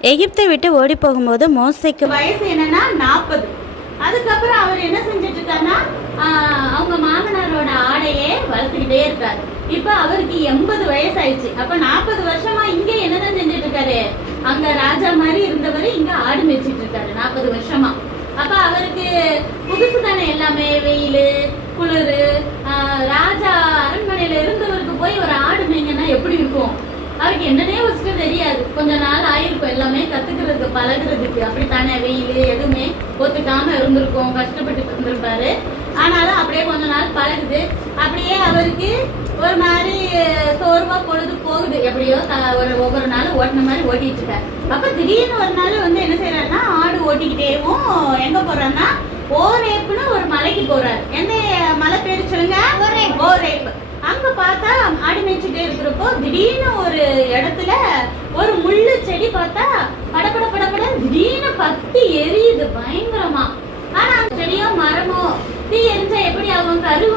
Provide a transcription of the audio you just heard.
எகிப்தை விட்டு ஓடி போகும்போது மோசைக்கு வயசு என்னன்னா நாற்பது. அதுக்கப்புறம் அவர் என்ன செஞ்சுட்டு இருக்காருன்னா ஆஹ், அவங்க மாமனாரோட ஆடையே வளர்த்துக்கிட்டே இருக்காரு. இப்ப அவருக்கு எண்பது வயசு ஆயிடுச்சு அப்ப நாற்பது வருஷமா இங்க என்னதான் செஞ்சுட்டு இருக்காரு அங்க ராஜா மாதிரி இருந்தவர் இங்க ஆடு மேய்ச்சிட்டு இருக்காரு நாற்பது வருஷமா. அப்ப அவருக்கு புதுசு தானே எல்லாமே வெயில் குளிர் ராஜா அரண்மனையில இருந்தவருக்கு போய் ஒரு ஆடு மேய்ங்கன்னா எப்படி இருக்கும் அவருக்கு என்னன்னே ஃபஸ்ட்டு தெரியாது. கொஞ்ச நாள் ஆயிருக்கும் எல்லாமே கத்துக்கிறதுக்கு பழகுறதுக்கு. அப்படித்தானே வெயில் எதுவுமே ஒத்துக்காம இருந்திருக்கும் கஷ்டப்பட்டு இருந்திருப்பாரு. ஆனாலும் அப்படியே கொஞ்ச நாள் பழகுது. அப்படியே அவருக்கு ஒரு மாதிரி சோர்வா பொழுது போகுது. எப்படியோ ஒரு ஒவ்வொரு நாளும் ஓட்டின மாதிரி ஓட்டிட்டு இருக்காரு. அப்ப திடீர்னு ஒரு நாள் வந்து என்ன செய்யறாருன்னா ஆடு ஓட்டிக்கிட்டேவும் எங்க போறாருன்னா ஓரேப்புன்னு ஒரு மலைக்கு போறாரு. எந்த போயிட்டே இருக்கிறப்போ திடீர்னு ஒரு இடத்துல ஒரு முள்ளு செடி பார்த்தா படபட படபட திடீர்னு பத்தி எரியுது பயங்கரமா. ஆனா அந்த செடியோ மரமோ தீ எரிஞ்சா எப்படி ஆகும்? கருவு